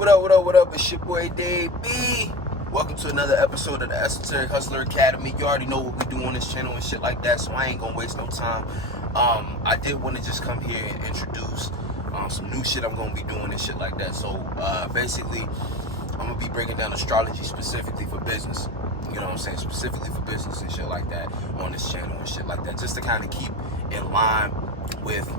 What up? It's your boy Dave B. Welcome to another episode of the Esoteric Hustler Academy. You already know what we do on this channel and shit like that, so I ain't gonna waste no time. I did want to just come here and introduce some new shit I'm gonna be doing and shit like that. So basically, I'm gonna be breaking down astrology specifically for business. You know what I'm saying? Specifically for business and shit like that on this channel and shit like that, just to kind of keep in line with,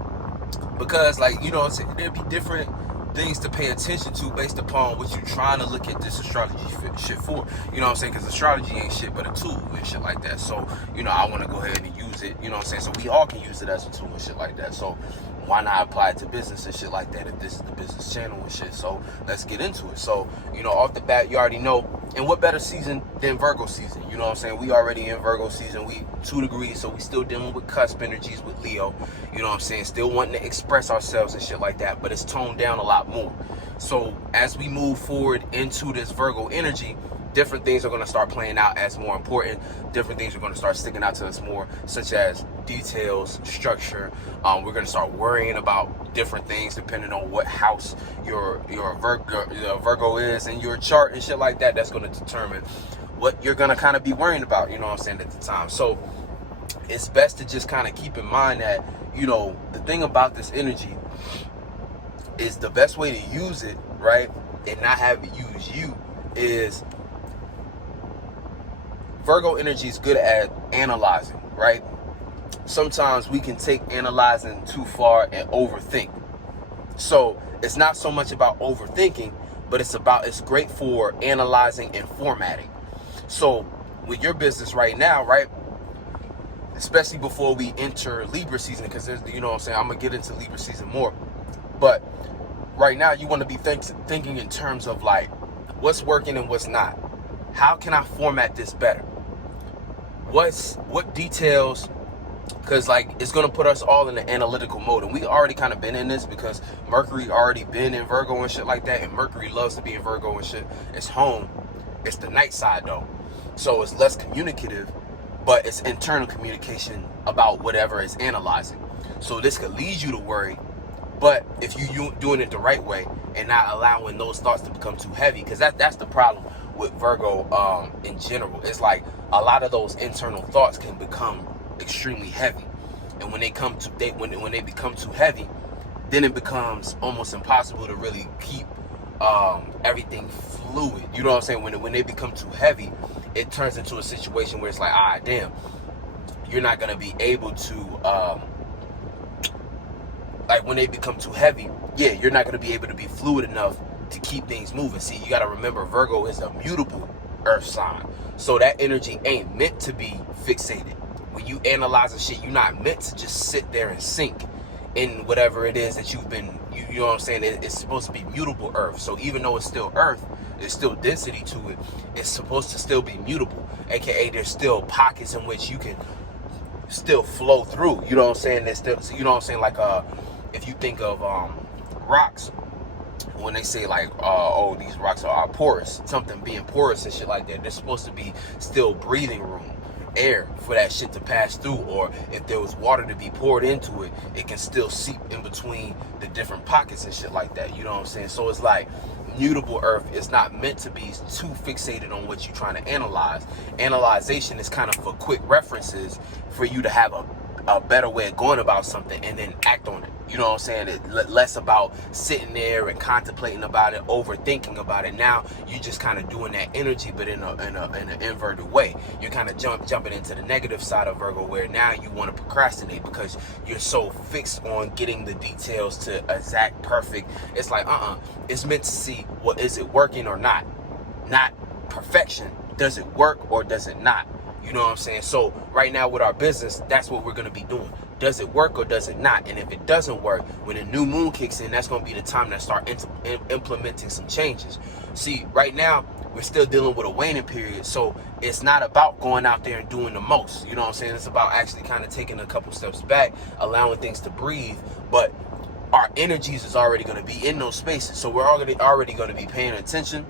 because like, you know, there'll be different things to pay attention to based upon what you're trying to look at this astrology shit for. You know what I'm saying? Because astrology ain't shit but a tool and shit like that. So, you know, I want to go ahead and use it, you know what I'm saying? So we all can use it as a tool and shit like that. So why not apply it to business and shit like that if this is the business channel and shit? So let's get into it. So, you know, off the bat, you already know, and what better season than Virgo season? You know what I'm saying? We already in Virgo season. We 2 degrees, so we still dealing with cusp energies with Leo. You know what I'm saying? Still wanting to express ourselves and shit like that, but it's toned down a lot more. So as we move forward into this Virgo energy, different things are going to start playing out as more important. Different things are going to start sticking out to us more, such as details, structure. We're going to start worrying about different things depending on what house your Virgo is in your chart and shit like that. That's going to determine what you're going to kind of be worrying about, you know what I'm saying, at the time. So it's best to just kind of keep in mind that, you know, the thing about this energy is the best way to use it, right, and not have it use you, is Virgo energy is good at analyzing, right? Sometimes we can take analyzing too far and overthink. So it's not so much about overthinking, but it's great for analyzing and formatting. So with your business right now, right, especially before we enter Libra season, because there's, you know what I'm saying, I'm gonna get into Libra season more, but right now you want to be thinking in terms of like what's working and what's not. How can I format this better? What details? Because like it's gonna put us all in the analytical mode, and we already kind of been in this because Mercury already been in Virgo and shit like that, and Mercury loves to be in Virgo and shit. It's home. It's the night side though, so it's less communicative, but it's internal communication about whatever it's analyzing. So this could lead you to worry, but if you doing it the right way and not allowing those thoughts to become too heavy, because that's the problem with Virgo in general. It's like a lot of those internal thoughts can become extremely heavy, and when they become too heavy, then it becomes almost impossible to really keep everything fluid. You know what I'm saying? When they become too heavy, it turns into a situation where it's like, damn, you're not gonna be able to like when they become too heavy, yeah, you're not gonna be able to be fluid enough to keep things moving. See, you gotta remember, Virgo is a mutable earth sign, so that energy ain't meant to be fixated. When you analyze a shit, you're not meant to just sit there and sink in whatever it is that you've been, you know what I'm saying? It's supposed to be mutable earth. So even though it's still earth, there's still density to it. It's supposed to still be mutable, aka there's still pockets in which you can still flow through. You know what I'm saying? There's still, you know what I'm saying? Like if you think of rocks, when they say like, oh, these rocks are porous, something being porous and shit like that, there's supposed to be still breathing room, air for that shit to pass through. Or if there was water to be poured into it, it can still seep in between the different pockets and shit like that. You know what I'm saying? So it's like mutable earth is not meant to be too fixated on what you're trying to analyze. Analyzation is kind of for quick references for you to have a better way of going about something and then act on it. You know what I'm saying? It's less about sitting there and contemplating about it, overthinking about it. Now you're just kind of doing that energy, but in an inverted way. You're kind of jumping into the negative side of Virgo, where now you want to procrastinate because you're so fixed on getting the details to exact perfect. It's like, it's meant to see, what is it working or not? Not perfection. Does it work or does it not? You know what I'm saying? So right now with our business, that's what we're going to be doing. Does it work or does it not? And if it doesn't work, when the new moon kicks in, that's going to be the time to start implementing some changes. See, right now, we're still dealing with a waning period. So it's not about going out there and doing the most. You know what I'm saying? It's about actually kind of taking a couple steps back, allowing things to breathe. But our energies is already going to be in those spaces. So we're already going to be paying attention.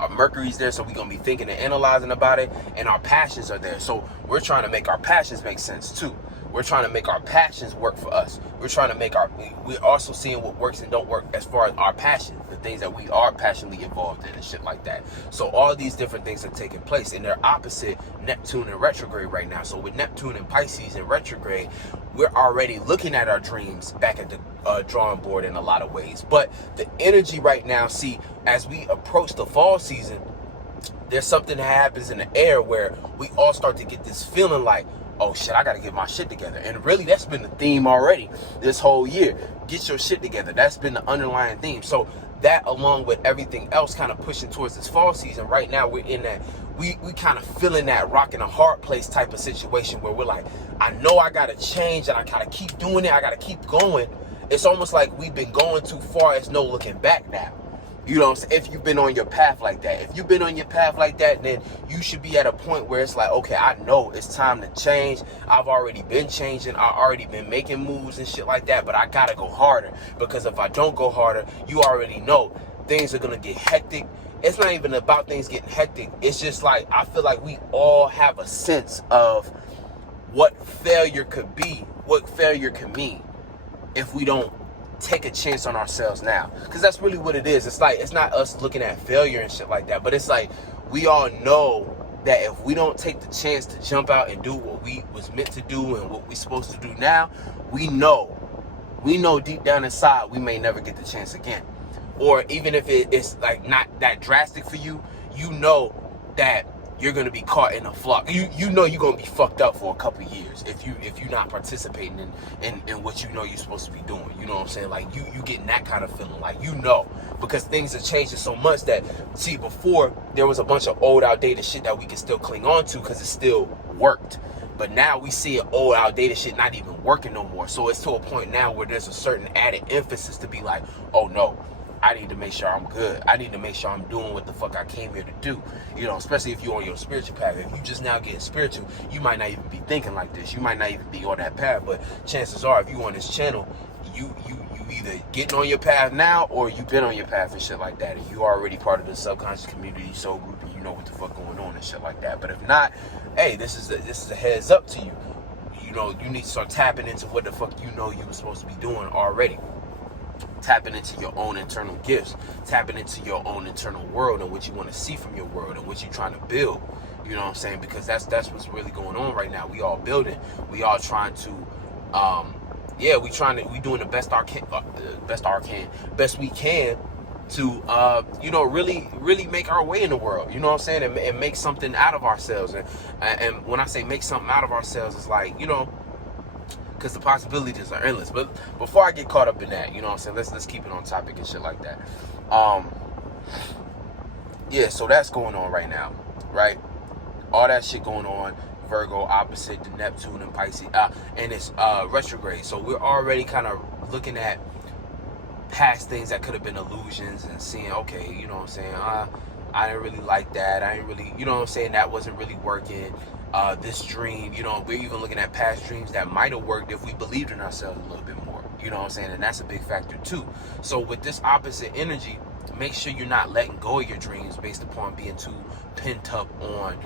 Our Mercury's there, so we're going to be thinking and analyzing about it. And our passions are there. So we're trying to make our passions make sense too. We're trying to make our passions work for us. We're trying to make we're also seeing what works and don't work as far as our passions, the things that we are passionately involved in and shit like that. So all these different things are taking place, and they're opposite Neptune in retrograde right now. So with Neptune and Pisces in retrograde, we're already looking at our dreams back at the drawing board in a lot of ways. But the energy right now, see, as we approach the fall season, there's something that happens in the air where we all start to get this feeling like, oh shit, I gotta get my shit together. And really, that's been the theme already this whole year. Get your shit together. That's been the underlying theme. So that, along with everything else kind of pushing towards this fall season, right now we're in that, we kind of feeling that rock in a hard place type of situation where we're like, I know I gotta change and I gotta keep doing it. I gotta keep going. It's almost like we've been going too far. It's no looking back now. You know what I'm saying? If you've been on your path like that. If you've been on your path like that, then you should be at a point where it's like, okay, I know it's time to change. I've already been changing. I've already been making moves and shit like that, but I gotta go harder. Because if I don't go harder, you already know things are gonna get hectic. It's not even about things getting hectic. It's just like, I feel like we all have a sense of what failure could be, what failure can mean if we don't take a chance on ourselves now. Because that's really what it is. It's like, it's not us looking at failure and shit like that, but it's like, we all know that if we don't take the chance to jump out and do what we was meant to do and what we supposed to do now, we know deep down inside we may never get the chance again. Or even if it's like not that drastic for you, you know that you're gonna be caught in a flock. You know you're gonna be fucked up for a couple of years if you're not participating in what you know you're supposed to be doing. You know what I'm saying? Like you getting that kind of feeling, like, you know, because things are changing so much that, see, before there was a bunch of old outdated shit that we can still cling on to because it still worked. But now we see old outdated shit not even working no more. So it's to a point now where there's a certain added emphasis to be like, oh no, I need to make sure I'm good. I need to make sure I'm doing what the fuck I came here to do. You know, especially if you're on your spiritual path. If you just now getting spiritual, you might not even be thinking like this. You might not even be on that path. But chances are, if you on this channel, you either getting on your path now or you've been on your path and shit like that. And you already part of the subconscious community soul group and you know what the fuck going on and shit like that. But if not, hey, this is a heads up to you. You know, you need to start tapping into what the fuck you know you were supposed to be doing already. Tapping into your own internal gifts, tapping into your own internal world and what you want to see from your world and what you're trying to build. You know what I'm saying? Because that's what's really going on right now. We all building. We all trying to, we doing the best we can to, really make our way in the world. You know what I'm saying? And make something out of ourselves. And when I say make something out of ourselves, it's like, you know, because the possibilities are endless. But before I get caught up in that, you know what I'm saying, let's keep it on topic and shit like that. So that's going on right now, right? All that shit going on. Virgo opposite the Neptune and Pisces, and it's retrograde. So we're already kind of looking at past things that could have been illusions and seeing, okay, you know what I'm saying, I didn't really like that. I didn't really, you know what I'm saying, that wasn't really working. This dream, you know, we're even looking at past dreams that might have worked if we believed in ourselves a little bit more. You know what I'm saying? And that's a big factor too. So with this opposite energy, make sure you're not letting go of your dreams based upon being too pent up on,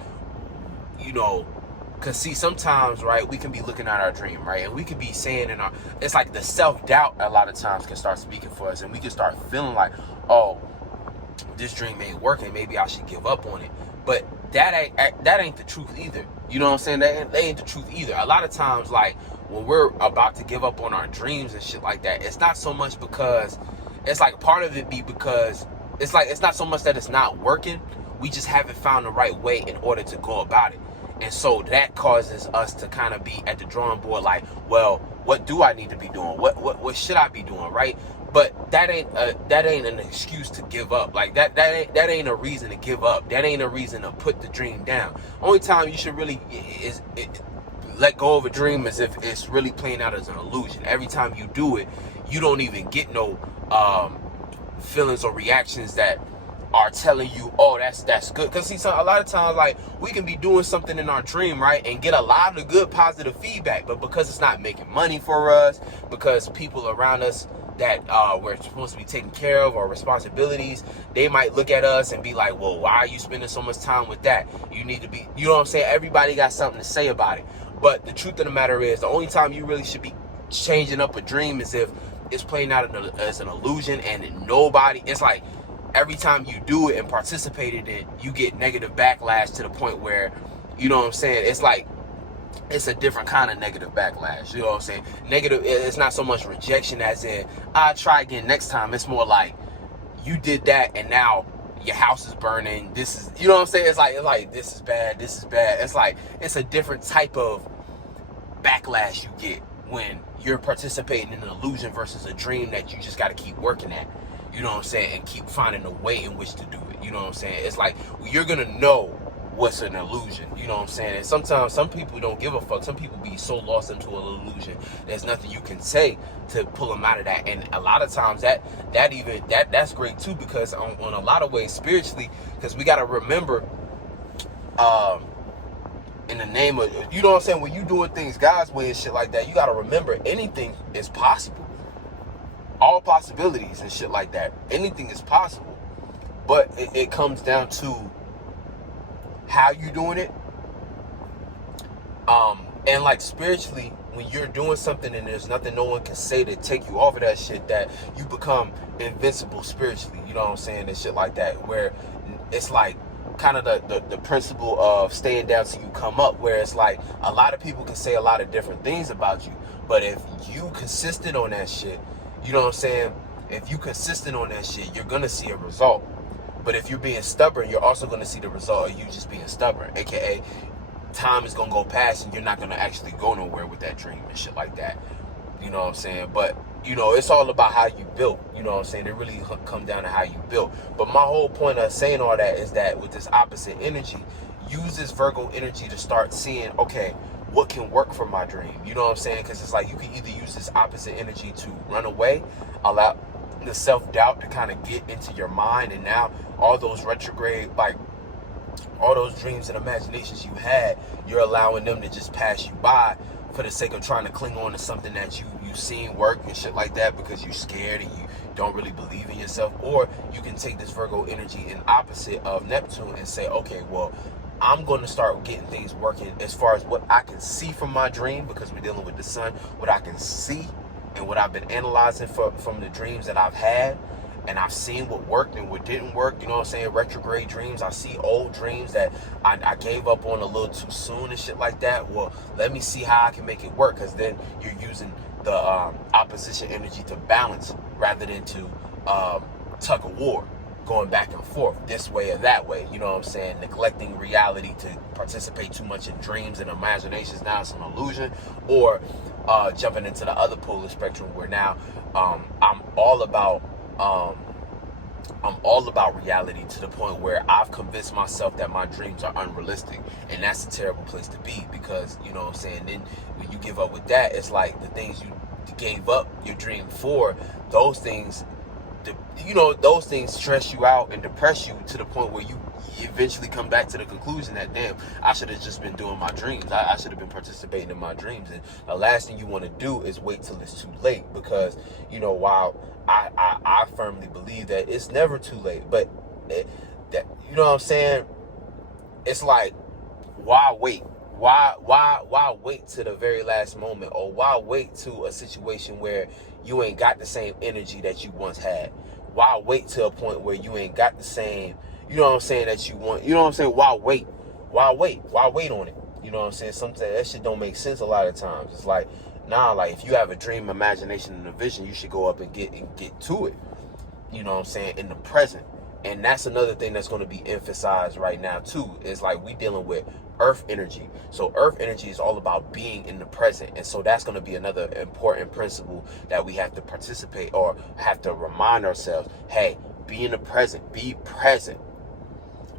you know, because see, sometimes, right, we can be looking at our dream, right, and we could be saying it's like the self-doubt a lot of times can start speaking for us, and we can start feeling like, oh, this dream ain't working, maybe I should give up on it. But that ain't the truth either. You know what I'm saying? That ain't the truth either. A lot of times, like, when we're about to give up on our dreams and shit like that, it's not so much because, it's like part of it be because, it's like, it's not so much that it's not working. We just haven't found the right way in order to go about it. And so that causes us to kind of be at the drawing board like, well, what do I need to be doing? What should I be doing, right? But that ain't an excuse to give up. Like that ain't a reason to give up. That ain't a reason to put the dream down. Only time you should really let go of a dream is if it's really playing out as an illusion. Every time you do it, you don't even get no feelings or reactions that are telling you, oh, that's good. Because see, a lot of times, like, we can be doing something in our dream, right, and get a lot of good positive feedback, but because it's not making money for us, because people around us that we're supposed to be taking care of, or responsibilities, they might look at us and be like, well, why are you spending so much time with that? You need to be, you know what I'm saying? Everybody got something to say about it. But the truth of the matter is, the only time you really should be changing up a dream is if it's playing out as an illusion, and nobody, it's like every time you do it and participate in it, you get negative backlash to the point where, you know what I'm saying, it's like, it's a different kind of negative backlash. You know what I'm saying? Negative, it's not so much rejection as in, I'll try again next time. It's more like, you did that and now your house is burning. This is, you know what I'm saying? It's like this is bad, this is bad. It's like, it's a different type of backlash you get when you're participating in an illusion versus a dream that you just got to keep working at. You know what I'm saying? And keep finding a way in which to do it. You know what I'm saying? It's like, you're going to know what's an illusion. You know what I'm saying? And sometimes some people don't give a fuck. Some people be so lost into an illusion, there's nothing you can say to pull them out of that. And a lot of times that's great too, because on a lot of ways spiritually, because we got to remember, in the name of, you know what I'm saying, when you doing things God's way and shit like that, you got to remember anything is possible. All possibilities and shit like that. Anything is possible. But it comes down to how you doing it. And like spiritually, when you're doing something and there's nothing no one can say to take you off of that shit, that you become invincible spiritually. You know what I'm saying? And shit like that, where it's like kind of the principle of staying down till you come up, where it's like a lot of people can say a lot of different things about you, but if you consistent on that shit, you know what I'm saying, if you consistent on that shit, you're gonna see a result. But if you're being stubborn, you're also gonna see the result of you just being stubborn, aka time is gonna go past and you're not gonna actually go nowhere with that dream and shit like that. You know what I'm saying? But you know, it's all about how you built. You know what I'm saying? It really come down to how you built. But my whole point of saying all that is that with this opposite energy, use this Virgo energy to start seeing, okay, what can work for my dream? You know what I'm saying? Because it's like you can either use this opposite energy to run away, allow the self-doubt to kind of get into your mind, and now all those retrograde, like all those dreams and imaginations you had, you're allowing them to just pass you by for the sake of trying to cling on to something that you've seen work and shit like that, because you're scared and you don't really believe in yourself. Or you can take this Virgo energy in opposite of Neptune and say, okay, well, I'm going to start getting things working as far as what I can see from my dream, because we're dealing with the sun, what I can see and what I've been analyzing from the dreams that I've had. And I've seen what worked and what didn't work. You know what I'm saying? Retrograde dreams. I see old dreams that I gave up on a little too soon and shit like that. Well, let me see how I can make it work, because then you're using the opposition energy to balance rather than to tug of war, going back and forth this way or that way. You know what I'm saying? Neglecting reality to participate too much in dreams and imaginations. Now it's an illusion. Or jumping into the other polar spectrum, where now I'm all about reality, to the point where I've convinced myself that my dreams are unrealistic. And that's a terrible place to be, because, you know what I'm saying, then when you give up with that, it's like the things you gave up your dream for, those things, those things stress you out and depress you to the point where you eventually come back to the conclusion that, damn, I should have just been doing my dreams. I should have been participating in my dreams. And the last thing you want to do is wait till it's too late, because, you know, while I firmly believe that it's never too late, but you know what I'm saying? It's like, why wait? Why wait to the very last moment? Or why wait to a situation where you ain't got the same energy that you once had? Why wait to a point where you ain't got the same, you know what I'm saying, that you want? You know what I'm saying? Why wait? Why wait on it? You know what I'm saying? Sometimes that shit don't make sense a lot of times. It's like, nah, like if you have a dream, imagination, and a vision, you should go up and get to it. You know what I'm saying? In the present. And that's another thing that's going to be emphasized right now too, is like we dealing with earth energy. So earth energy is all about being in the present. And so that's going to be another important principle that we have to participate, or have to remind ourselves, hey, be in the present, be present.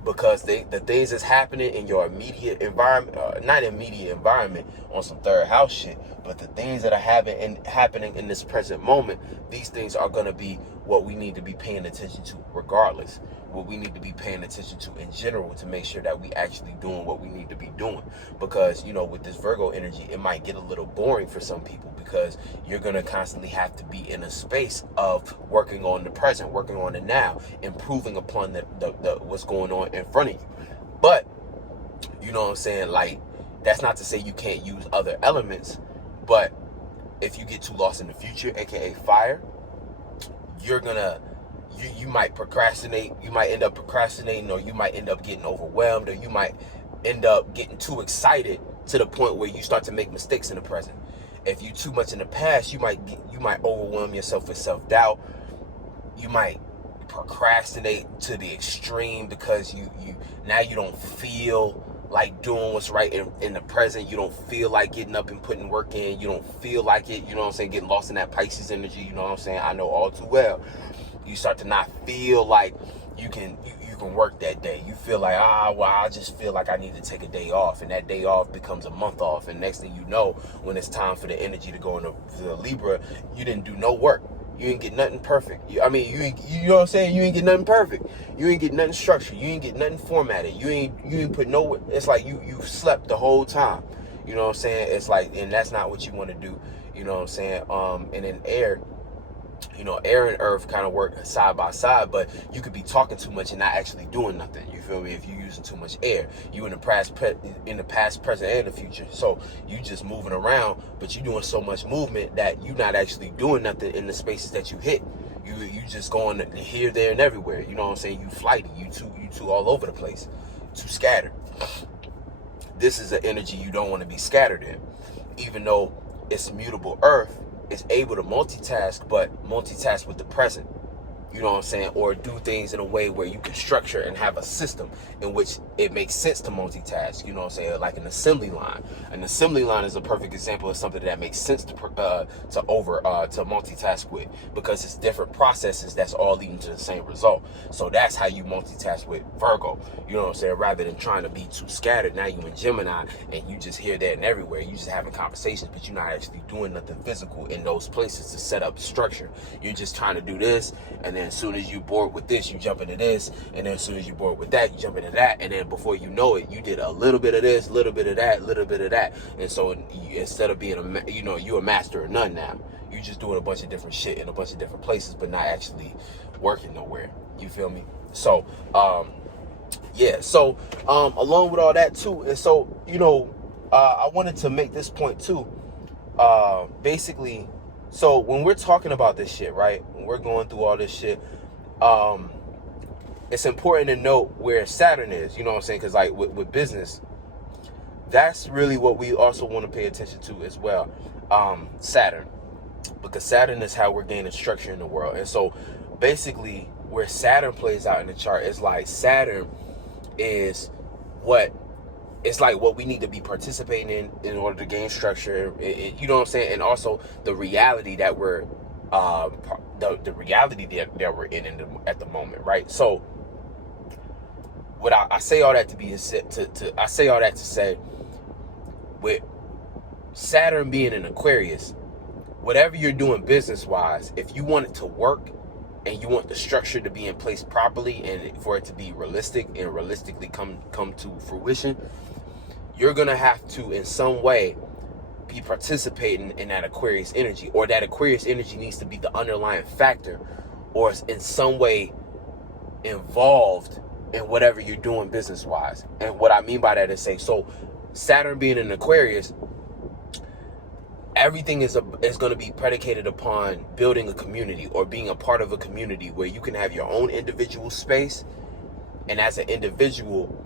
Because the things that's happening in your immediate environment, not immediate environment on some third house shit, but the things that are happening in this present moment, these things are going to be what we need to be paying attention to regardless. What we need to be paying attention to in general, to make sure that we actually doing what we need to be doing. Because, you know, with this Virgo energy, it might get a little boring for some people, because you're going to constantly have to be in a space of working on the present, working on the now, improving upon the what's going on in front of you. But, you know what I'm saying, like, That's not to say you can't use other elements, but if you get too lost in the future, aka fire, you're gonna you might procrastinate. You might end up procrastinating, or you might end up getting overwhelmed, or you might end up getting too excited to the point where you start to make mistakes in the present. If you too much in the past, you might overwhelm yourself with self-doubt. You might procrastinate to the extreme because you now you don't feel like doing what's right in the present. You don't feel like getting up and putting work in. You don't feel like it, you know what I'm saying, getting lost in that Pisces energy, you know what I'm saying? I know all too well. You start to not feel like you can work that day. You feel like, I just feel like I need to take a day off, and that day off becomes a month off, and next thing you know, when it's time for the energy to go into the Libra, you didn't do no work. You ain't get nothing perfect. You know what I'm saying? You ain't get nothing perfect. You ain't get nothing structured. You ain't get nothing formatted. You ain't put no, it's like you slept the whole time. You know what I'm saying? It's like, and that's not what you want to do. You know what I'm saying? And in air, air and earth kind of work side by side, but you could be talking too much and not actually doing nothing. You feel me? If you're using too much air, you in the past, present, and the future. So you just moving around, but you doing so much movement that you're not actually doing nothing in the spaces that you hit. You just going here, there, and everywhere. You know what I'm saying? You flighty. You too all over the place. Too scattered. This is an energy you don't want to be scattered in, even though it's mutable earth. Is able to multitask, but multitask with the present. You know what I'm saying? Or do things in a way where you can structure and have a system in which it makes sense to multitask. You know what I'm saying? Like an assembly line. An assembly line is a perfect example of something that makes sense to multitask with, because it's different processes that's all leading to the same result. So that's how you multitask with Virgo. You know what I'm saying? Rather than trying to be too scattered, now you in Gemini and you just here, there, and everywhere. You just having conversations, but you're not actually doing nothing physical in those places to set up structure. You're just trying to do this, and then as soon as you bored with this, you jump into this, and then as soon as you bored with that, you jump into that, and then before you know it, you did a little bit of this, little bit of that, little bit of that, and so instead of being you're a master of none now. You're just doing a bunch of different shit in a bunch of different places, but not actually working nowhere. You feel me? So, yeah. So, along with all that too, and so I wanted to make this point too. Basically. So when we're talking about this shit, right? When we're going through all this shit, it's important to note where Saturn is, you know what I'm saying? Because like with business, that's really what we also want to pay attention to as well. Saturn, because Saturn is how we're gaining structure in the world. And so basically where Saturn plays out in the chart is like Saturn is it's like what we need to be participating in order to gain structure. You know what I'm saying? And also the reality that we're, the reality that we're in at the moment, right? So, what I say all that to be I say all that to say, with Saturn being in Aquarius, whatever you're doing business wise, if you want it to work and you want the structure to be in place properly and for it to be realistic and realistically come to fruition, you're going to have to, in some way, be participating in that Aquarius energy, or that Aquarius energy needs to be the underlying factor, or in some way involved in whatever you're doing business-wise. And what I mean by that is, say, so Saturn being in Aquarius, everything is going to be predicated upon building a community or being a part of a community where you can have your own individual space, and as an individual,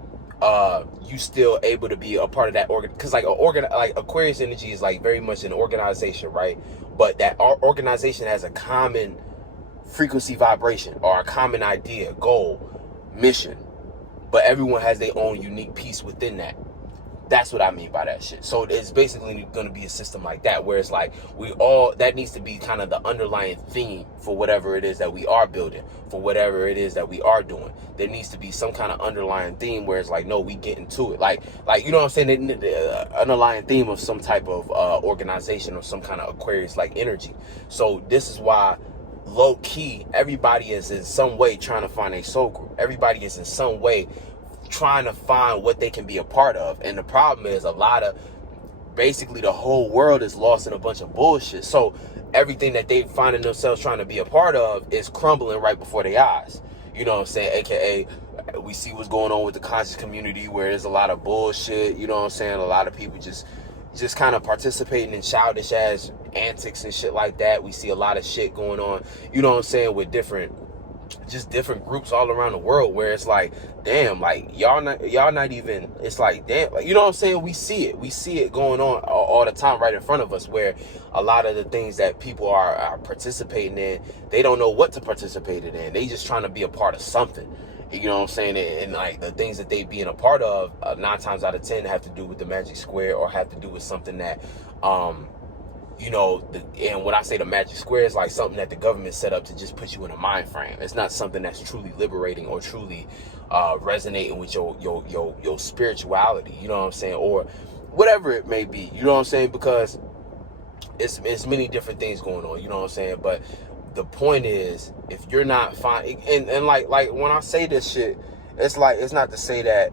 you still able to be a part of that organ, because like Aquarius energy is like very much an organization, right? But that organization has a common frequency vibration or a common idea, goal, mission, but everyone has their own unique piece within that. That's what I mean by that shit. So it's basically going to be a system like that, where it's like that needs to be kind of the underlying theme for whatever it is that we are building, for whatever it is that we are doing. There needs to be some kind of underlying theme where it's like, no, we get into it. Like, you know what I'm saying? The underlying theme of some type of organization or some kind of Aquarius-like energy. So this is why, low key, everybody is in some way trying to find a soul group. Everybody is in some way trying to find what they can be a part of. And the problem is basically the whole world is lost in a bunch of bullshit. So everything that they finding themselves trying to be a part of is crumbling right before their eyes. You know what I'm saying? AKA, We see what's going on with the conscious community, where there's a lot of bullshit, you know what I'm saying? A lot of people just kind of participating in childish ass antics and shit like that. We see a lot of shit going on, you know what I'm saying, with different groups all around the world, where it's like, damn, like y'all not even, it's like, damn, like, you know what I'm saying? We see it going on all the time right in front of us, where a lot of the things that people are participating in, they don't know what to participate in. They just trying to be a part of something. You know what I'm saying? And like the things that they being a part of, 9 times out of 10 have to do with the magic square, or have to do with something that, you know, and when I say the magic square, it's like something that the government set up to just put you in a mind frame. It's not something that's truly liberating or truly resonating with your spirituality, you know what I'm saying? Or whatever it may be, you know what I'm saying? Because it's many different things going on, you know what I'm saying? But the point is, if you're not fine, and like when I say this shit, it's like, it's not to say that,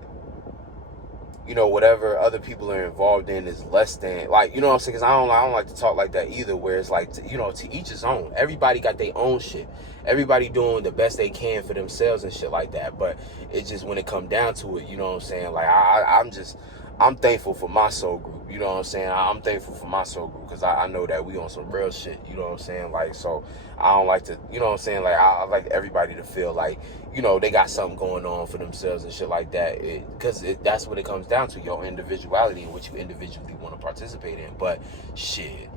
you know, whatever other people are involved in is less than, like, you know what I'm saying? Because I don't like to talk like that either, where it's like, you know, to each his own. Everybody got their own shit. Everybody doing the best they can for themselves and shit like that. But it's just, when it come down to it, you know what I'm saying? Like, I'm thankful for my soul group, you know what I'm saying? I'm thankful for my soul group, because I know that we on some real shit, you know what I'm saying? Like, so I don't like to, you know what I'm saying? Like, I like everybody to feel like, you know, they got something going on for themselves and shit like that, because that's what it comes down to, your individuality and what you individually want to participate in. But shit,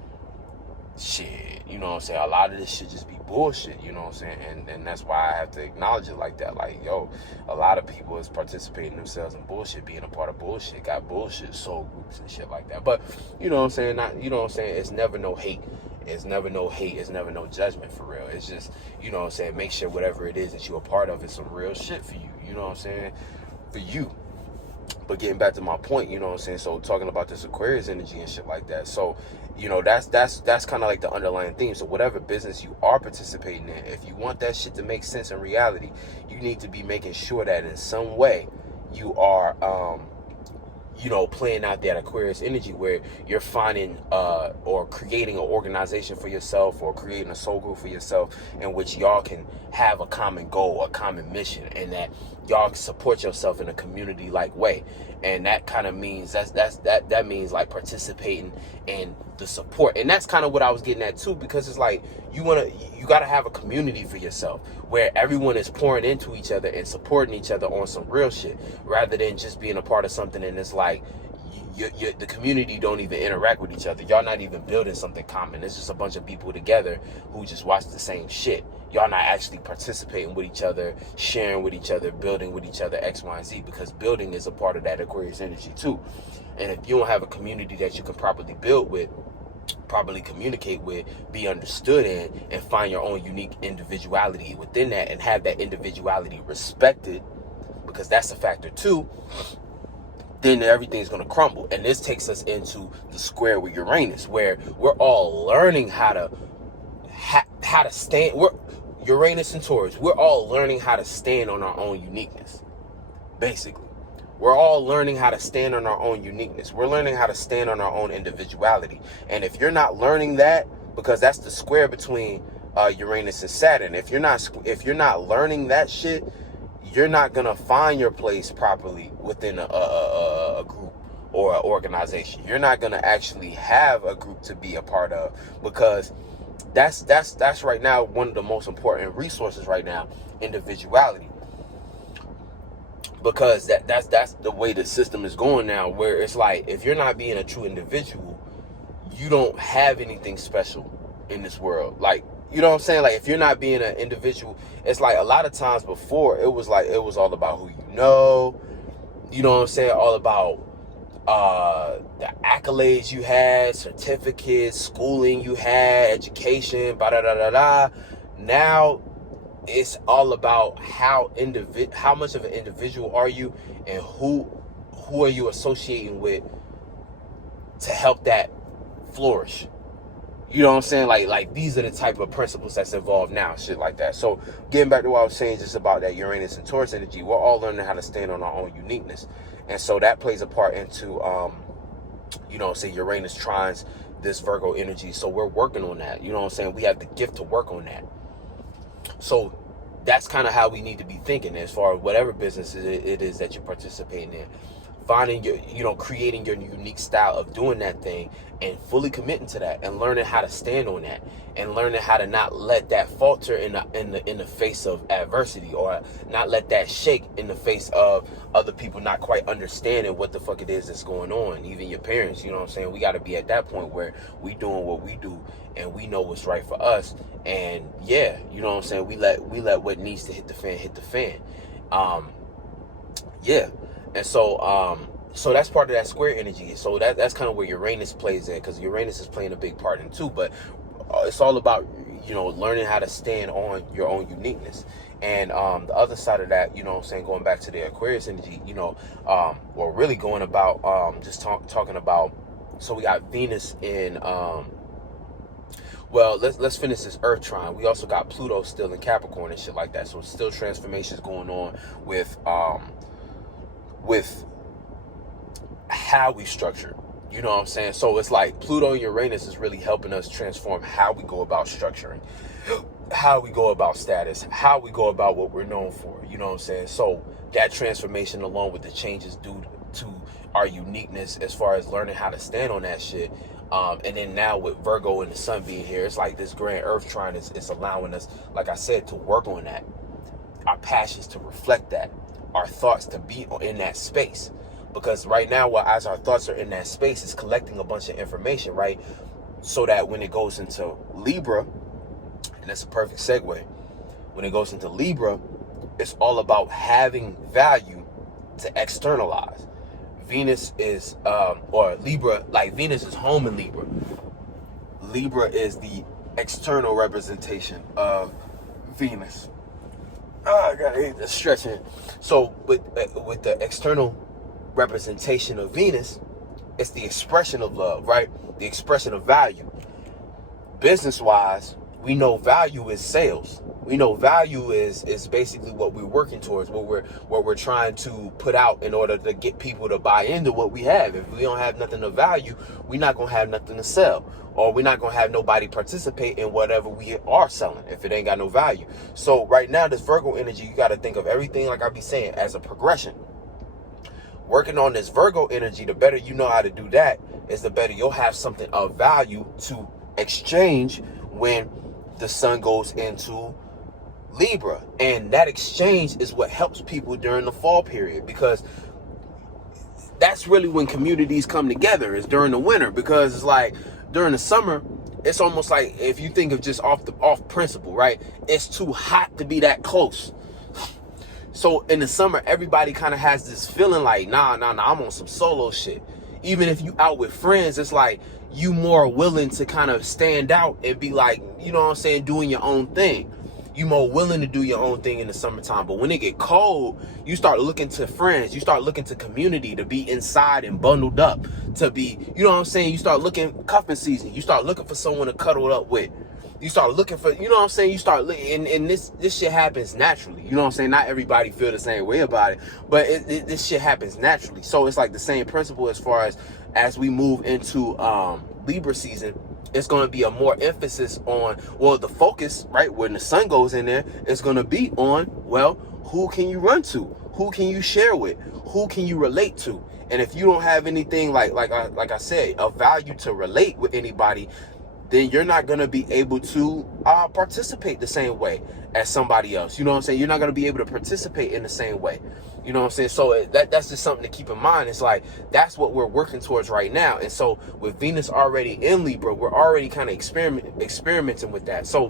you know what I'm saying? A lot of this shit just be bullshit, you know what I'm saying? And that's why I have to acknowledge it like that. Like, yo, a lot of people is participating themselves in bullshit, being a part of bullshit, got bullshit soul groups and shit like that. But you know what I'm saying? Not, you know what I'm saying? It's never no hate. It's never no hate. It's never no judgment, for real. It's just, you know what I'm saying? Make sure whatever it is that you're a part of is some real shit for you. You know what I'm saying? For you. But getting back to my point, you know what I'm saying? So talking about this Aquarius energy and shit like that. So, you know, that's kind of like the underlying theme. So whatever business you are participating in, if you want that shit to make sense in reality, you need to be making sure that in some way you are, you know, playing out that Aquarius energy, where you're finding or creating an organization for yourself, or creating a soul group for yourself, in which y'all can have a common goal, a common mission, and that y'all can support yourself in a community like way. And that kind of means that means like participating in the support. And that's kind of what I was getting at too, because it's like you got to have a community for yourself where everyone is pouring into each other and supporting each other on some real shit, rather than just being a part of something and it's like the community don't even interact with each other. Y'all not even building something common. It's just a bunch of people together who just watch the same shit. Y'all not actually participating with each other, sharing with each other, building with each other, X, Y, and Z, because building is a part of that Aquarius energy too. And if you don't have a community that you can properly build with, properly communicate with, be understood in, and find your own unique individuality within that, and have that individuality respected, because that's a factor too, then everything's going to crumble. And this takes us into the square with Uranus, where we're all learning how to stand. Uranus and Taurus, we're all learning how to stand on our own uniqueness. Basically, we're all learning how to stand on our own uniqueness. We're learning how to stand on our own individuality. And if you're not learning that, because that's the square between Uranus and Saturn, if you're not learning that shit, you're not gonna find your place properly within a group or an organization. You're not gonna actually have a group to be a part of, because that's right now one of the most important resources right now, individuality. Because that's the way the system is going now, where it's like, if you're not being a true individual, you don't have anything special in this world. Like, you know what I'm saying? Like, if you're not being an individual, it's like a lot of times before, it was all about who you know what I'm saying? All about the accolades you had, certificates, schooling you had, education, ba-da-da-da-da. Now it's all about how much of an individual are you, and who are you associating with to help that flourish. You know what I'm saying? Like these are the type of principles that's involved now, shit like that. So getting back to what I was saying, just about that Uranus and Taurus energy, we're all learning how to stand on our own uniqueness. And so that plays a part into, say Uranus trines this Virgo energy. So we're working on that. You know what I'm saying? We have the gift to work on that. So that's kind of how we need to be thinking as far as whatever business it is that you're participating in. Finding your, creating your unique style of doing that thing and fully committing to that and learning how to stand on that and learning how to not let that falter in the face of adversity, or not let that shake in the face of other people not quite understanding what the fuck it is that's going on. Even your parents, you know what I'm saying? We got to be at that point where we doing what we do and we know what's right for us. And yeah, you know what I'm saying? We let what needs to hit the fan. Yeah. And so that's part of that square energy. So that's kind of where Uranus plays in, because Uranus is playing a big part in too. But it's all about, learning how to stand on your own uniqueness. And the other side of that, you know what I'm saying, going back to the Aquarius energy, we're really going about talking about, so we got Venus in well, let's finish this Earth trine. We also got Pluto still in Capricorn and shit like that. So still transformations going on with how we structure, you know what I'm saying? So it's like Pluto and Uranus is really helping us transform how we go about structuring, how we go about status, how we go about what we're known for, you know what I'm saying? So that transformation, along with the changes due to our uniqueness as far as learning how to stand on that shit, and then now with Virgo and the sun being here, it's like this grand Earth trine is allowing us, like I said, to work on that, our passions to reflect that, our thoughts to be in that space. Because right now, as our thoughts are in that space, it's collecting a bunch of information, right? So that when it goes into Libra, and that's a perfect segue, when it goes into Libra, it's all about having value to externalize. Venus is, or Libra, like Venus is home in Libra. Libra is the external representation of Venus. I gotta stretch it. So with the external representation of Venus, it's the expression of love, right? The expression of value. Business wise, we know value is sales. We know value is basically what we're working towards, what we're trying to put out in order to get people to buy into what we have. If we don't have nothing of value, we're not gonna have nothing to sell, or we're not gonna have nobody participate in whatever we are selling if it ain't got no value. So right now, this Virgo energy, you got to think of everything, like I be saying, as a progression. Working on this Virgo energy, the better you know how to do that, is the better you'll have something of value to exchange when the sun goes into Libra. And that exchange is what helps people during the fall period, because that's really when communities come together, is during the winter. Because it's like during the summer, it's almost like, if you think of just off principle, right? It's too hot to be that close. So in the summer, everybody kind of has this feeling like, nah, I'm on some solo shit. Even if you out with friends, it's like you more willing to kind of stand out and be like, you know what I'm saying, doing your own thing. You more willing to do your own thing in the summertime. But when it get cold, you start looking to friends, you start looking to community, to be inside and bundled up, to be, you know what I'm saying, you start looking, cuffing season, you start looking for someone to cuddle up with. You start looking for, you know what I'm saying, you start looking, and this shit happens naturally. You know what I'm saying? Not everybody feel the same way about it, but this shit happens naturally. So it's like the same principle as far as we move into Libra season. It's going to be a more emphasis on, well, the focus, right, when the sun goes in there, it's going to be on, well, who can you run to? Who can you share with? Who can you relate to? And if you don't have anything like I said, of value to relate with anybody, then you're not going to be able to participate the same way as somebody else. You know what I'm saying? You're not going to be able to participate in the same way. You know what I'm saying? So that's just something to keep in mind. It's like, that's what we're working towards right now. And so with Venus already in Libra, we're already kind of experimenting with that. So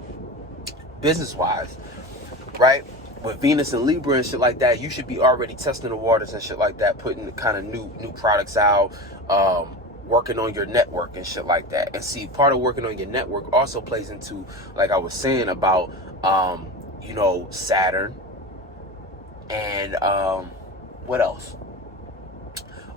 business-wise, right, with Venus and Libra and shit like that, you should be already testing the waters and shit like that, putting kind of new products out, working on your network and shit like that. And see, part of working on your network also plays into, like I was saying, about Saturn and what else?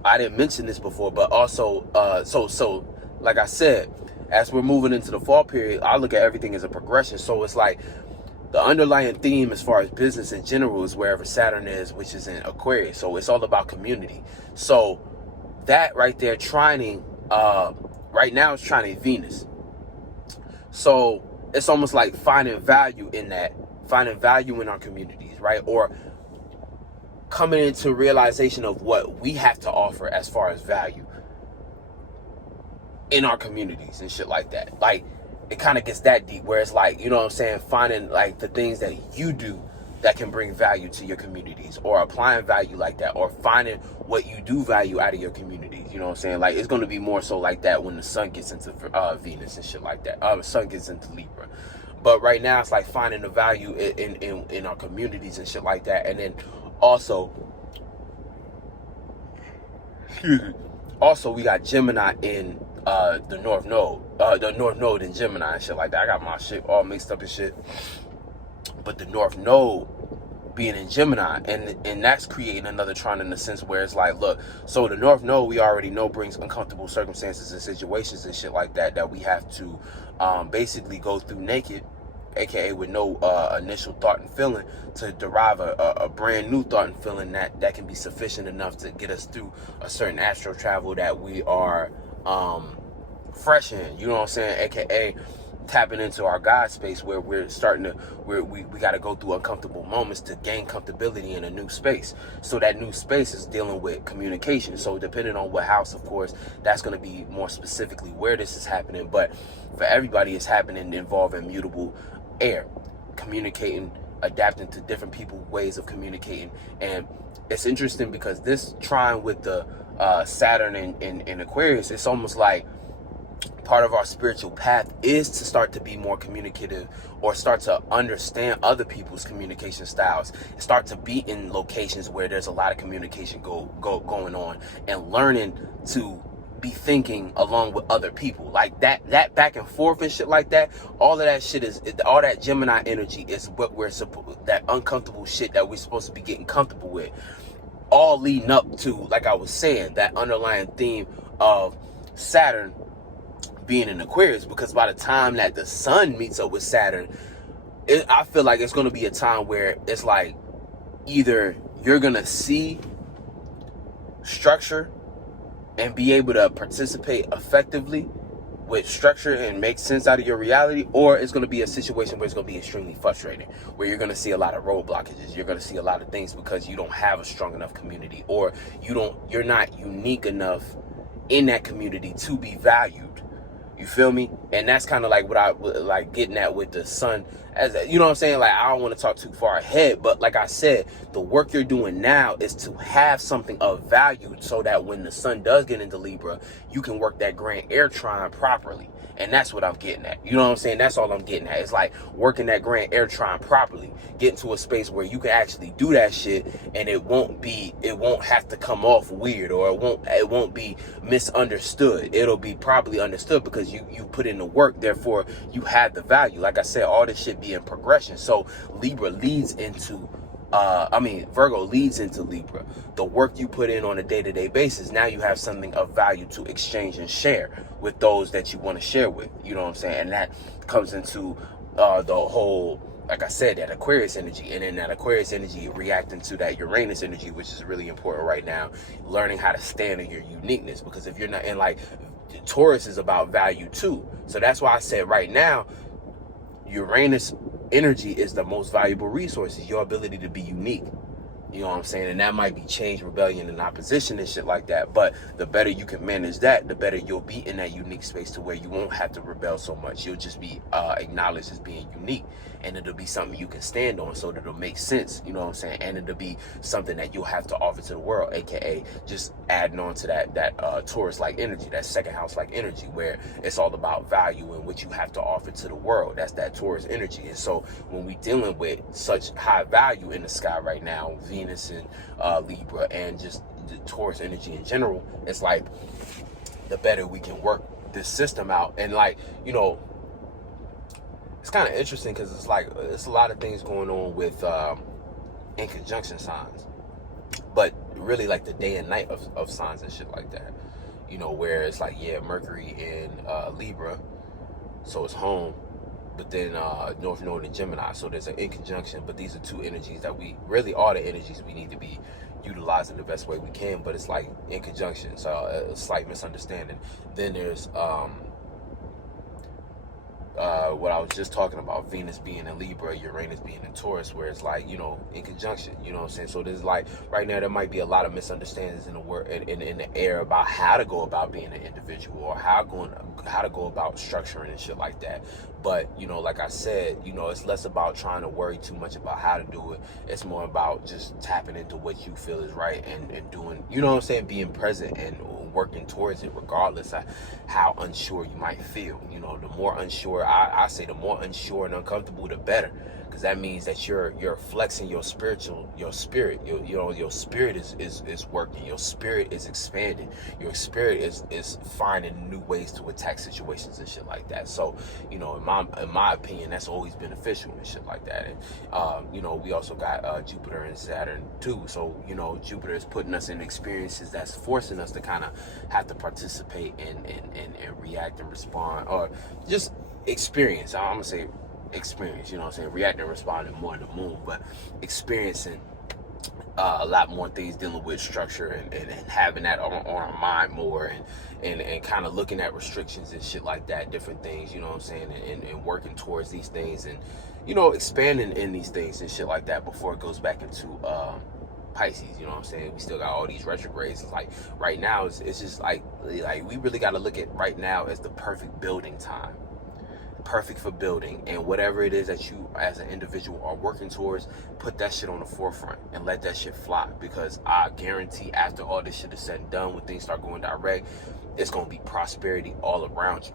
I didn't mention this before, but also so like I said, as we're moving into the fall period, I look at everything as a progression. So it's like the underlying theme as far as business in general is wherever Saturn is, which is in Aquarius. So it's all about community. So that right there, trining, right now it's trining Venus. So it's almost like finding value in that, finding value in our communities, right? Or coming into realization of what we have to offer as far as value in our communities and shit like that. Like, it kind of gets that deep where it's like, you know what I'm saying, finding like the things that you do that can bring value to your communities, or applying value like that, or finding what you do value out of your communities. You know what I'm saying? Like, it's going to be more so like that when the sun gets into Venus and shit like that. The sun gets into Libra. But right now it's like finding the value in our communities and shit like that. And then also we got Gemini in the North Node in Gemini and shit like that. I got my shit all mixed up and shit. But the North Node being in Gemini, and that's creating another Tron in the sense where it's like, look, so the North Node we already know brings uncomfortable circumstances and situations and shit like that we have to basically go through naked, aka with no initial thought and feeling, to derive a brand new thought and feeling that can be sufficient enough to get us through a certain astral travel that we are fresh in, you know what I'm saying, aka tapping into our God space, where we're starting to, we got to go through uncomfortable moments to gain comfortability in a new space. So that new space is dealing with communication. So depending on what house, of course, that's going to be more specifically where this is happening. But for everybody, it's happening involving mutable air, communicating, adapting to different people's ways of communicating. And it's interesting because this trine with the Saturn in Aquarius, it's almost like part of our spiritual path is to start to be more communicative, or start to understand other people's communication styles, start to be in locations where there's a lot of communication going on, and learning to be thinking along with other people like that back and forth and shit like that. All of that shit is, all that Gemini energy is what we're supposed, that uncomfortable shit that we're supposed to be getting comfortable with, all leading up to, like I was saying, that underlying theme of Saturn being in Aquarius. Because by the time that the sun meets up with Saturn, I feel like it's going to be a time where it's like, either you're going to see structure and be able to participate effectively with structure and make sense out of your reality, or it's going to be a situation where it's going to be extremely frustrating, where you're going to see a lot of road blockages, you're going to see a lot of things because you don't have a strong enough community, or you're not unique enough in that community to be valued. You feel me? And that's kind of like what I like getting at with the sun, as you know what I'm saying. Like, I don't want to talk too far ahead, but like I said, the work you're doing now is to have something of value, so that when the sun does get into Libra, you can work that grand air trine properly. And that's what I'm getting at. You know what I'm saying? That's all I'm getting at. It's like working that grand air trine properly, getting to a space where you can actually do that shit, and it won't have to come off weird, or it won't be misunderstood. It'll be properly understood because you put in the work, therefore you have the value. Like I said, all this shit be in progression. So Libra leads into Virgo leads into Libra. The work you put in on a day-to-day basis, now you have something of value to exchange and share with those that you want to share with. You know what I'm saying? And that comes into the whole, like I said, that Aquarius energy. And then that Aquarius energy reacting to that Uranus energy, which is really important right now. Learning how to stand in your uniqueness. Because if you're not, and like Taurus is about value too. So that's why I said right now, Uranus energy is the most valuable resource, is your ability to be unique. You know what I'm saying? And that might be change, rebellion, and opposition and shit like that. But the better you can manage that, the better you'll be in that unique space, to where you won't have to rebel so much. You'll just be acknowledged as being unique. And it'll be something you can stand on, so that it'll make sense. You know what I'm saying? And it'll be something that you'll have to offer to the world, aka just adding on to that Taurus-like energy, that second house-like energy, where it's all about value and what you have to offer to the world. That's that Taurus energy. And so when we dealing with such high value in the sky right now, Venus and Libra, and just the Taurus energy in general, it's like the better we can work this system out. And like, you know, it's kind of interesting because it's like, it's a lot of things going on with in conjunction signs, but really like the day and night of signs and shit like that, you know, where it's like, yeah, Mercury in Libra, so it's home, but then North Node in Gemini, so there's an in conjunction. But these are two energies that we really are the energies we need to be utilizing the best way we can, but it's like in conjunction, so a slight misunderstanding. Then there's what I was just talking about, Venus being in Libra, Uranus being in Taurus, where it's like, you know, in conjunction, you know what I'm saying? So there's like, right now, there might be a lot of misunderstandings in the word, in the air about how to go about being an individual, or how to go about structuring and shit like that. But, you know, like I said, you know, it's less about trying to worry too much about how to do it. It's more about just tapping into what you feel is right, and doing, you know what I'm saying, being present and working towards it, regardless of how unsure you might feel. You know, the more unsure, I say the more unsure and uncomfortable, the better, because that means that you're flexing your spirit. Your spirit is working. Your spirit is expanding. Your spirit is finding new ways to attack situations and shit like that. So, you know, in my opinion, that's always beneficial and shit like that. And you know, we also got Jupiter and Saturn too. So, you know, Jupiter is putting us in experiences that's forcing us to kind of have to participate and react and respond, or just experience. I'm gonna say experience, you know what I'm saying, react and responding more in the moon, but experiencing a lot more things dealing with structure, and having that on our mind more, and kind of looking at restrictions and shit like that, different things, you know what I'm saying, and working towards these things, and, you know, expanding in these things and shit like that before it goes back into Pisces, you know what I'm saying? We still got all these retrogrades. It's like right now, it's just like we really got to look at right now as the perfect building time. Perfect for building, and whatever it is that you as an individual are working towards, put that shit on the forefront and let that shit fly, because I guarantee after all this shit is said and done, when things start going direct, it's going to be prosperity all around you,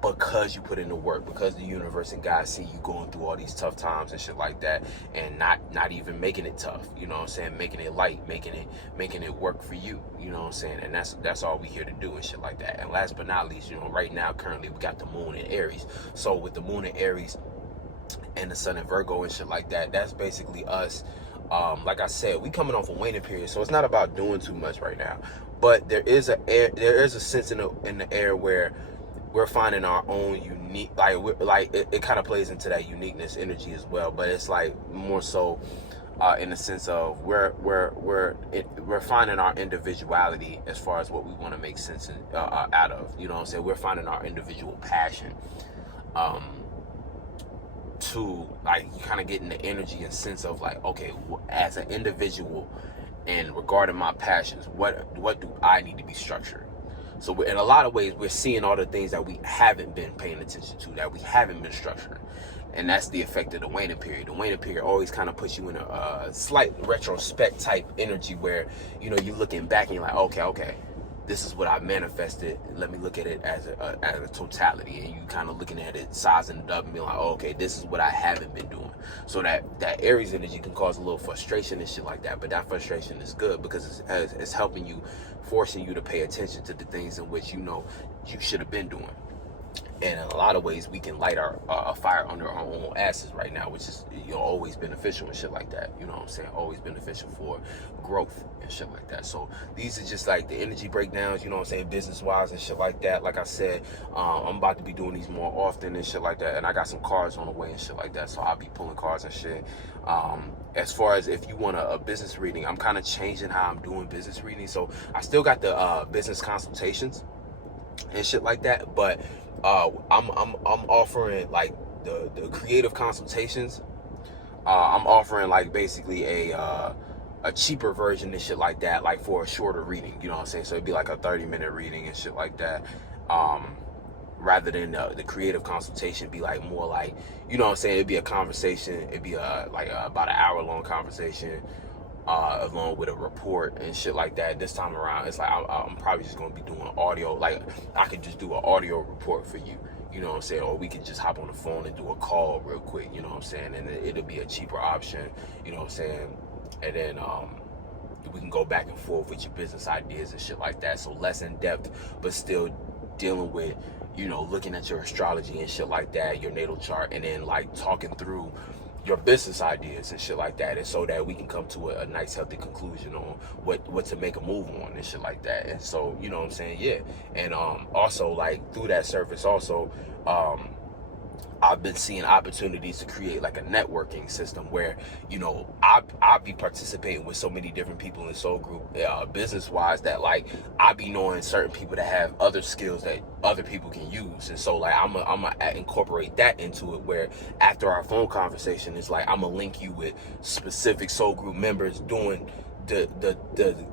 because you put in the work, because the universe and God see you going through all these tough times and shit like that, and not even making it tough, you know what I'm saying, making it light, making it work for you, you know what I'm saying, and that's all we here to do and shit like that. And last but not least, you know, right now currently we got the moon in Aries. So with the moon in Aries and the sun in Virgo and shit like that, that's basically us. Like I said, we coming off a waning period, so it's not about doing too much right now, but there is a sense in the air where we're finding our own unique, it kind of plays into that uniqueness energy as well, but it's like more so in the sense of we're finding our individuality as far as what we want to make sense out of, you know what I'm saying. We're finding our individual passion, to like kind of getting the energy and sense of like, okay, as an individual and regarding my passions, what do I need to be structured? So in a lot of ways, we're seeing all the things that we haven't been paying attention to, that we haven't been structuring. And that's the effect of the waning period. The waning period always kind of puts you in a slight retrospect type energy where, you know, you're looking back and you're like, okay, this is what I manifested. Let me look at it as a totality. And you kind of looking at it, sizing it up and being like, oh, okay, this is what I haven't been doing. So that Aries energy can cause a little frustration and shit like that. But that frustration is good, because it's helping you, forcing you to pay attention to the things in which you know you should have been doing. And in a lot of ways, we can light our fire under our own asses right now, which is, you know, always beneficial and shit like that. You know what I'm saying? Always beneficial for growth and shit like that. So these are just like the energy breakdowns, you know what I'm saying, business-wise and shit like that. Like I said, I'm about to be doing these more often and shit like that. And I got some cards on the way and shit like that. So I'll be pulling cards and shit. As far as if you want a business reading, I'm kind of changing how I'm doing business reading. So I still got the business consultations and shit like that, but I'm offering like the creative consultations. I'm offering like basically a cheaper version and shit like that, like for a shorter reading, you know what I'm saying? So it'd be like a 30-minute reading and shit like that. Rather than the creative consultation be like more like, you know what I'm saying, it'd be a conversation, it'd be about an hour-long conversation, along with a report and shit like that. This time around, it's like I'm probably just gonna be doing audio. Like I could just do an audio report for you, you know what I'm saying, or we could just hop on the phone and do a call real quick, you know what I'm saying, and it'll be a cheaper option, you know what I'm saying, and then we can go back and forth with your business ideas and shit like that. So less in depth, but still dealing with, you know, looking at your astrology and shit like that, your natal chart, and then like talking through your business ideas and shit like that, and so that we can come to a nice healthy conclusion on what to make a move on and shit like that. And so, you know what I'm saying, yeah. And also like through that service also, I've been seeing opportunities to create like a networking system where, you know, I be participating with so many different people in the soul group, business wise, that like I be knowing certain people that have other skills that other people can use. And so like I'm gonna incorporate that into it, where after our phone conversation, it's like I'm gonna link you with specific soul group members doing the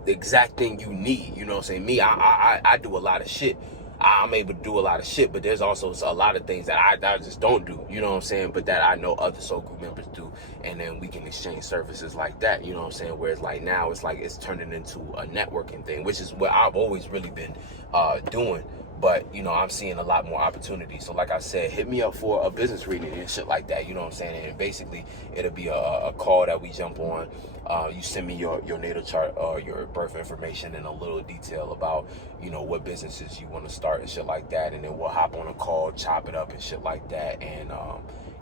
exact thing you need. You know what I'm saying? Me, I do a lot of shit. I'm able to do a lot of shit, but there's also a lot of things that I just don't do, you know what I'm saying, but that I know other soul group members do, and then we can exchange services like that, you know what I'm saying, whereas like now it's like it's turning into a networking thing, which is what I've always really been doing. But, you know, I'm seeing a lot more opportunities. So like I said, hit me up for a business reading and shit like that, you know what I'm saying? And basically, it'll be a call that we jump on. You send me your natal chart or your birth information and a little detail about, you know, what businesses you want to start and shit like that. And then we'll hop on a call, chop it up and shit like that. And,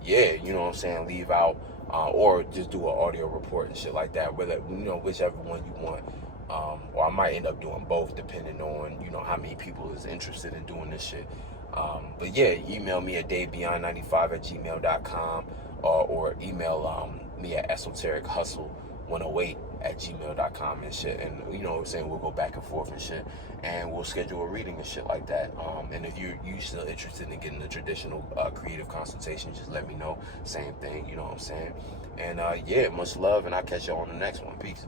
yeah, you know what I'm saying, leave out or just do an audio report and shit like that, whether, you know, whichever one you want. Or I might end up doing both depending on, you know, how many people is interested in doing this shit. But yeah, email me at davebeyond95@gmail.com or email me at esoterichustle108@gmail.com and shit. And, you know what I'm saying, we'll go back and forth and shit. And we'll schedule a reading and shit like that. And if you're still interested in getting the traditional creative consultation, just let me know. Same thing, you know what I'm saying? And yeah, much love, and I'll catch you on the next one. Peace.